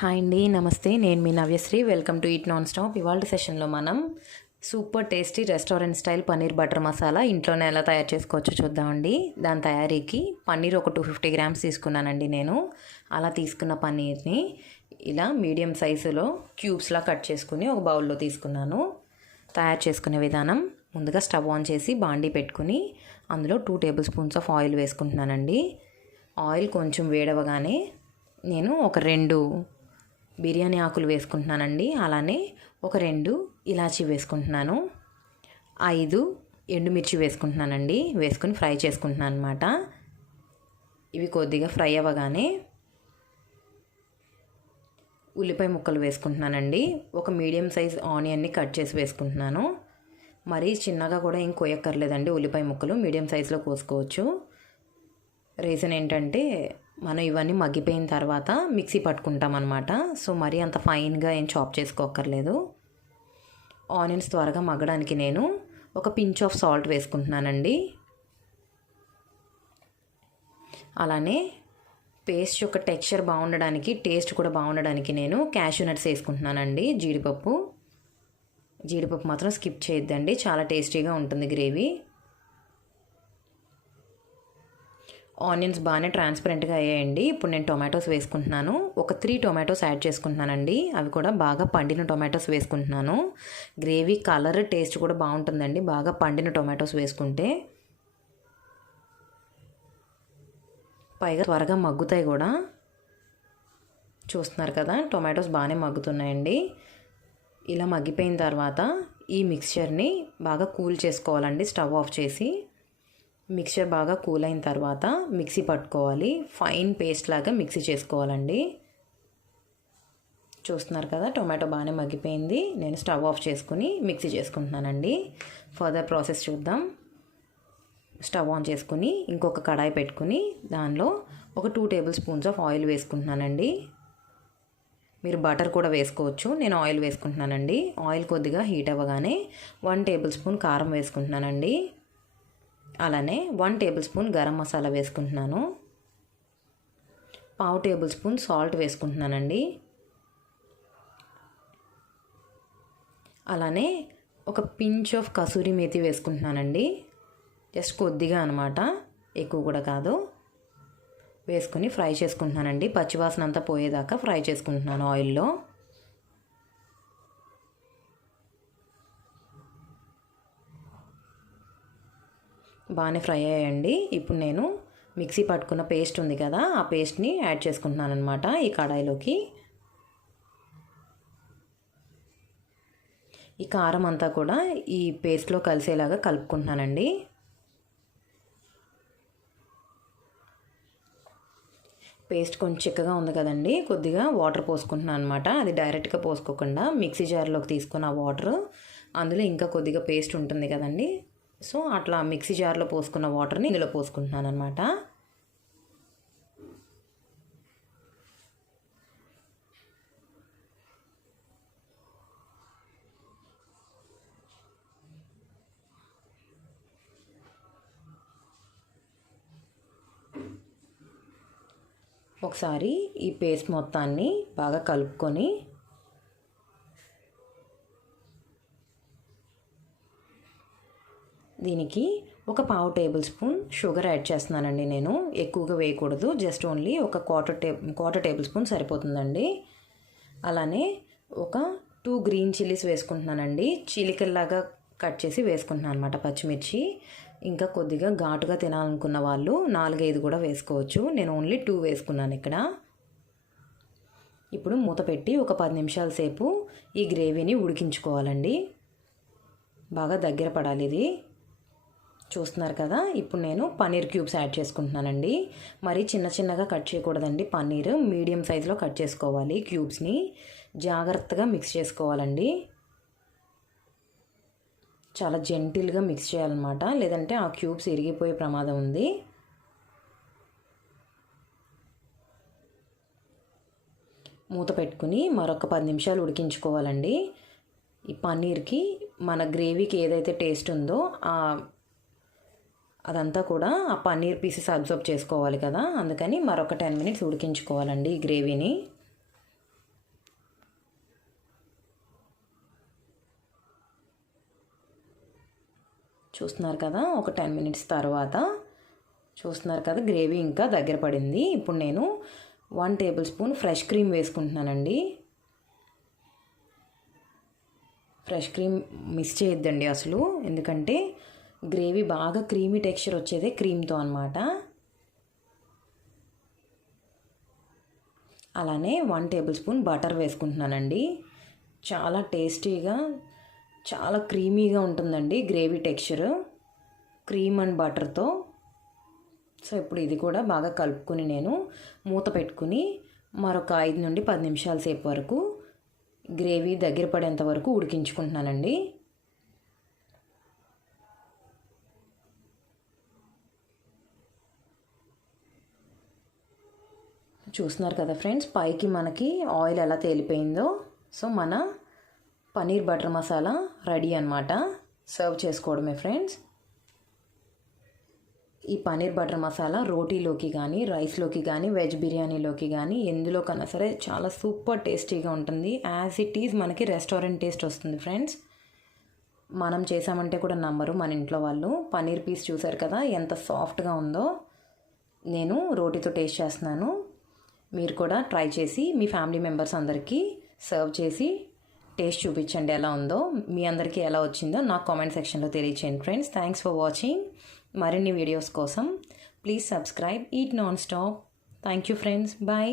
Hi అండి, నమస్తే. నేను మీ Navyasri. Welcome to eat non stop. ఇవాళ సెషన్లో మనం super tasty restaurant style paneer butter masala ఇంట్లోనే ఎలా తయారు చేసుకోవచ్చో చూద్దామండి. దాని తయారీకి పన్నీర్ ఒక 250 గ్రామ్స్ తీసుకున్నానండి నేను. అలా తీసుకున్న పన్నీర్ని ఇలా మీడియం సైజులో క్యూబ్స్లా కట్ చేసుకుని ఒక బౌల్లో తీసుకున్నాను. తయారు చేసుకునే విధానం: ముందుగా స్టవ్ ఆన్ చేసి బాండీ పెట్టుకుని అందులో 2 టేబుల్ స్పూన్స్ ఆఫ్ ఆయిల్ వేసుకుంటున్నానండి. ఆయిల్ కొంచెం వేడవగానే నేను ఒక 2 బిర్యానీ ఆకులు వేసుకుంటున్నానండి. అలానే ఒక 2 ఇలాచీ వేసుకుంటున్నాను. 5 ఎండుమిర్చి వేసుకుంటున్నానండి. వేసుకుని ఫ్రై చేసుకుంటున్నాను అనమాట. ఇవి కొద్దిగా ఫ్రై అవ్వగానే ఉల్లిపాయ ముక్కలు వేసుకుంటున్నానండి. ఒక మీడియం సైజ్ ఆనియన్ని కట్ చేసి వేసుకుంటున్నాను. మరీ చిన్నగా కూడా ఏం కోయక్కర్లేదండి. ఉల్లిపాయ ముక్కలు మీడియం సైజులో కోసుకోవచ్చు. రీజన్ ఏంటంటే మనం ఇవన్నీ మగ్గిపోయిన తర్వాత మిక్సీ పట్టుకుంటాం అన్నమాట. సో మరీ అంత ఫైన్గా ఏం చాప్ చేసుకోక్కర్లేదు. ఆనియన్స్ త్వరగా మగ్గడానికి నేను ఒక పించ్ ఆఫ్ సాల్ట్ వేసుకుంటున్నానండి. అలానే పేస్ట్ యొక్క టెక్స్చర్ బాగుండడానికి, టేస్ట్ కూడా బాగుండడానికి నేను క్యాష్యూ నట్స్ వేసుకుంటున్నానండి. జీడిపప్పు మాత్రం స్కిప్ చేయొద్దండి, చాలా టేస్టీగా ఉంటుంది గ్రేవీ. ఆనియన్స్ బాగానే ట్రాన్స్పరెంట్గా అయ్యాయండి. ఇప్పుడు నేను టొమాటోస్ వేసుకుంటున్నాను. ఒక 3 టొమాటోస్ యాడ్ చేసుకుంటున్నానండి. అవి కూడా బాగా పండిన టొమాటోస్ వేసుకుంటున్నాను. గ్రేవీ కలర్, టేస్ట్ కూడా బాగుంటుందండి బాగా పండిన టొమాటోస్ వేసుకుంటే. పైగా త్వరగా మగ్గుతాయి కూడా. చూస్తున్నారు కదా, టొమాటోస్ బాగానే మగ్గుతున్నాయండి. ఇలా మగ్గిపోయిన తర్వాత ఈ మిక్స్చర్ని బాగా కూల్ చేసుకోవాలండి. స్టవ్ ఆఫ్ చేసి మిక్చర్ బాగా కూల్ అయిన తర్వాత మిక్సీ పట్టుకోవాలి. ఫైన్ పేస్ట్ లాగా మిక్సీ చేసుకోవాలండి. చూస్తున్నారు కదా, టొమాటో బాగానే మగ్గిపోయింది. నేను స్టవ్ ఆఫ్ చేసుకుని మిక్సీ చేసుకుంటున్నానండి. ఫర్దర్ ప్రాసెస్ చూద్దాం. స్టవ్ ఆన్ చేసుకుని ఇంకొక కడాయి పెట్టుకుని దానిలో ఒక 2 టేబుల్ స్పూన్స్ ఆఫ్ ఆయిల్ వేసుకుంటున్నానండి. మీరు బటర్ కూడా వేసుకోవచ్చు. నేను ఆయిల్ వేసుకుంటున్నానండి. ఆయిల్ కొద్దిగా హీట్ అవ్వగానే 1 టేబుల్ స్పూన్ కారం వేసుకుంటున్నానండి. అలానే 1 టేబుల్ స్పూన్ గరం మసాలా వేసుకుంటున్నాను. 1/2 టేబుల్ స్పూన్ సాల్ట్ వేసుకుంటున్నానండి. అలానే ఒక పించ్ ఆఫ్ కసూరి మేతి వేసుకుంటున్నానండి. జస్ట్ కొద్దిగా అనమాట, ఎక్కువ కూడా కాదు. వేసుకుని ఫ్రై చేసుకుంటున్నానండి. పచ్చివాసన అంతా పోయేదాకా ఫ్రై చేసుకుంటున్నాను ఆయిల్లో. బాగానే ఫ్రై అయ్యాయండి. ఇప్పుడు నేను మిక్సీ పట్టుకున్న పేస్ట్ ఉంది కదా, ఆ పేస్ట్ని యాడ్ చేసుకుంటున్నాను అనమాట ఈ కడాయిలోకి. ఈ కారం అంతా కూడా ఈ పేస్ట్లో కలిసేలాగా కలుపుకుంటున్నానండి. పేస్ట్ కొంచెం చిక్కగా ఉంది కదండి, కొద్దిగా వాటర్ పోసుకుంటున్నాను అనమాట. అది డైరెక్ట్గా పోసుకోకుండా మిక్సీ జార్లోకి తీసుకున్న వాటర్, అందులో ఇంకా కొద్దిగా పేస్ట్ ఉంటుంది కదండి, సో అట్లా మిక్సీ జార్లో పోసుకున్న వాటర్ని ఇందులో పోసుకుంటున్నాను అనమాట. ఒకసారి ఈ పేస్ట్ మొత్తాన్ని బాగా కలుపుకొని దీనికి ఒక 1/2 టేబుల్ స్పూన్ షుగర్ యాడ్ చేస్తున్నానండి. నేను ఎక్కువగా వేయకూడదు, జస్ట్ ఓన్లీ ఒక క్వార్టర్ టేబుల్ స్పూన్ సరిపోతుందండి. అలానే ఒక 2 గ్రీన్ చిల్లీస్ వేసుకుంటున్నానండి. చీలికల్లాగా కట్ చేసి వేసుకుంటున్నాను అనమాట పచ్చిమిర్చి. ఇంకా కొద్దిగా ఘాటుగా తినాలనుకున్న వాళ్ళు 4-5 కూడా వేసుకోవచ్చు. నేను ఓన్లీ 2 వేసుకున్నాను ఇక్కడ. ఇప్పుడు మూత పెట్టి ఒక 10 నిమిషాల సేపు ఈ గ్రేవీని ఉడికించుకోవాలండి. బాగా దగ్గర పడాలి ఇది. చూస్తున్నారు కదా, ఇప్పుడు నేను పన్నీర్ క్యూబ్స్ యాడ్ చేసుకుంటున్నానండి. మరి చిన్నగా కట్ చేయకూడదండి. పన్నీర్ మీడియం సైజులో కట్ చేసుకోవాలి. క్యూబ్స్ని జాగ్రత్తగా మిక్స్ చేసుకోవాలండి. చాలా జెంటిల్గా మిక్స్ చేయాలన్నమాట, లేదంటే ఆ క్యూబ్స్ ఇరిగిపోయే ప్రమాదం ఉంది. మూత పెట్టుకుని మరొక 10 నిమిషాలు ఉడికించుకోవాలండి. ఈ పన్నీర్కి మన గ్రేవీకి ఏదైతే టేస్ట్ ఉందో అదంతా కూడా ఆ పన్నీర్ పీసెస్ అబ్జర్వ్ చేసుకోవాలి కదా, అందుకని మరొక 10 మినిట్స్ ఉడికించుకోవాలండి ఈ గ్రేవీని. చూస్తున్నారు కదా, ఒక 10 మినిట్స్ తర్వాత చూస్తున్నారు కదా గ్రేవీ ఇంకా దగ్గర పడింది. ఇప్పుడు నేను 1 టేబుల్ స్పూన్ ఫ్రెష్ క్రీమ్ వేసుకుంటున్నానండి. ఫ్రెష్ క్రీమ్ మిస్ చేయొద్దండి అసలు, ఎందుకంటే గ్రేవీ బాగా క్రీమీ టెక్స్చర్ వచ్చేదే క్రీమ్తో అనమాట. అలానే 1 టేబుల్ స్పూన్ బటర్ వేసుకుంటున్నానండి. చాలా టేస్టీగా, చాలా క్రీమీగా ఉంటుందండి గ్రేవీ టెక్స్చర్ క్రీమ్ అండ్ బటర్తో. సో ఇప్పుడు ఇది కూడా బాగా కలుపుకొని నేను మూత పెట్టుకుని మరొక 5 నుండి 10 నిమిషాల సేపు వరకు గ్రేవీ దగ్గర పడేంత వరకు ఉడికించుకుంటున్నానండి. చూస్తున్నారు కదా ఫ్రెండ్స్, పైకి మనకి ఆయిల్ ఎలా తేలిపోయిందో. సో మన పనీర్ బటర్ మసాలా రెడీ అనమాట. సర్వ్ చేసుకోవడమే ఫ్రెండ్స్. ఈ పనీర్ బటర్ మసాలా రోటీలోకి కానీ, రైస్లోకి కానీ, వెజ్ బిర్యానీలోకి కానీ ఎందులో కన్నా సరే చాలా సూపర్ టేస్టీగా ఉంటుంది. యాజ్ ఇట్ ఈజ్ మనకి రెస్టారెంట్ టేస్ట్ వస్తుంది ఫ్రెండ్స్. మనం చేసామంటే కూడా నమ్మరు మన ఇంట్లో వాళ్ళు. పనీర్ పీస్ చూసారు కదా ఎంత సాఫ్ట్గా ఉందో. నేను రోటీతో టేస్ట్ చేస్తున్నాను. మీరు కూడా ట్రై చేసి మీ ఫ్యామిలీ మెంబర్స్ అందరికీ సర్వ్ చేసి టేస్ట్ చూపించండి ఎలా ఉందో. మీ అందరికీ ఎలా వచ్చిందో నాకు కామెంట్ సెక్షన్లో తెలియచేయండి ఫ్రెండ్స్. Thanks for watching. మరిన్ని వీడియోస్ కోసం please subscribe eat non stop. Thank you friends. Bye.